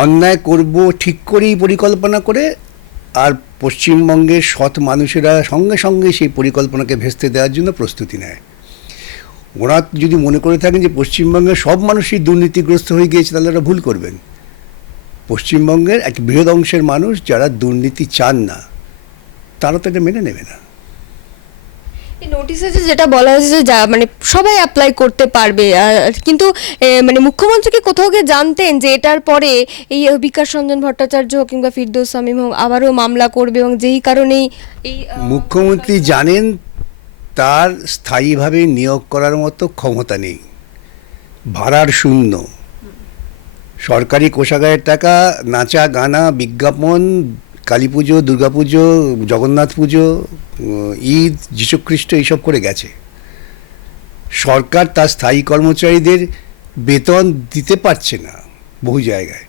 অন্যায় করব ঠিক করেই পরিকল্পনা করে, আর পশ্চিমবঙ্গের সৎ মানুষেরা সঙ্গে সঙ্গে সেই পরিকল্পনাকে ভেস্তে দেওয়ার জন্য প্রস্তুতি নেয়। ওরা যদি মনে করে থাকেন যে পশ্চিমবঙ্গের সব মানুষই দুর্নীতিগ্রস্ত হয়ে গিয়েছে, তাহলে ওরা ভুল করবেন। পশ্চিমবঙ্গের এক বৃহৎ অংশের মানুষ যারা দুর্নীতি চান না, তারা তো এটা মেনে নেবে না। এই নোটিশে যেটা বলা হয়েছে যে মানে সবাই অ্যাপ্লাই করতে পারবে, কিন্তু মানে মুখ্যমন্ত্রীকে কোথাও গিয়ে জানতেন যে এটার পরে এই বিকাশ রঞ্জন ভট্টাচার্য হোক কিংবা ফিরদৌস শামীম হোক আবারও মামলা করবে, এবং যেই কারণেই এই মুখ্যমন্ত্রী জানেন তার স্থায়ীভাবে নিয়োগ করার মতো ক্ষমতা নেই, ভাড়ার শূন্য, সরকারি কোষাগারের টাকা নাচা গানা বিজ্ঞাপন, কালী পুজো, দুর্গা পুজো, জগন্নাথ পুজো, ঈদ, যীশুখ্রিস্ট এইসব করে গেছে। সরকার তার স্থায়ী কর্মচারীদের বেতন দিতে পারছে না বহু জায়গায়।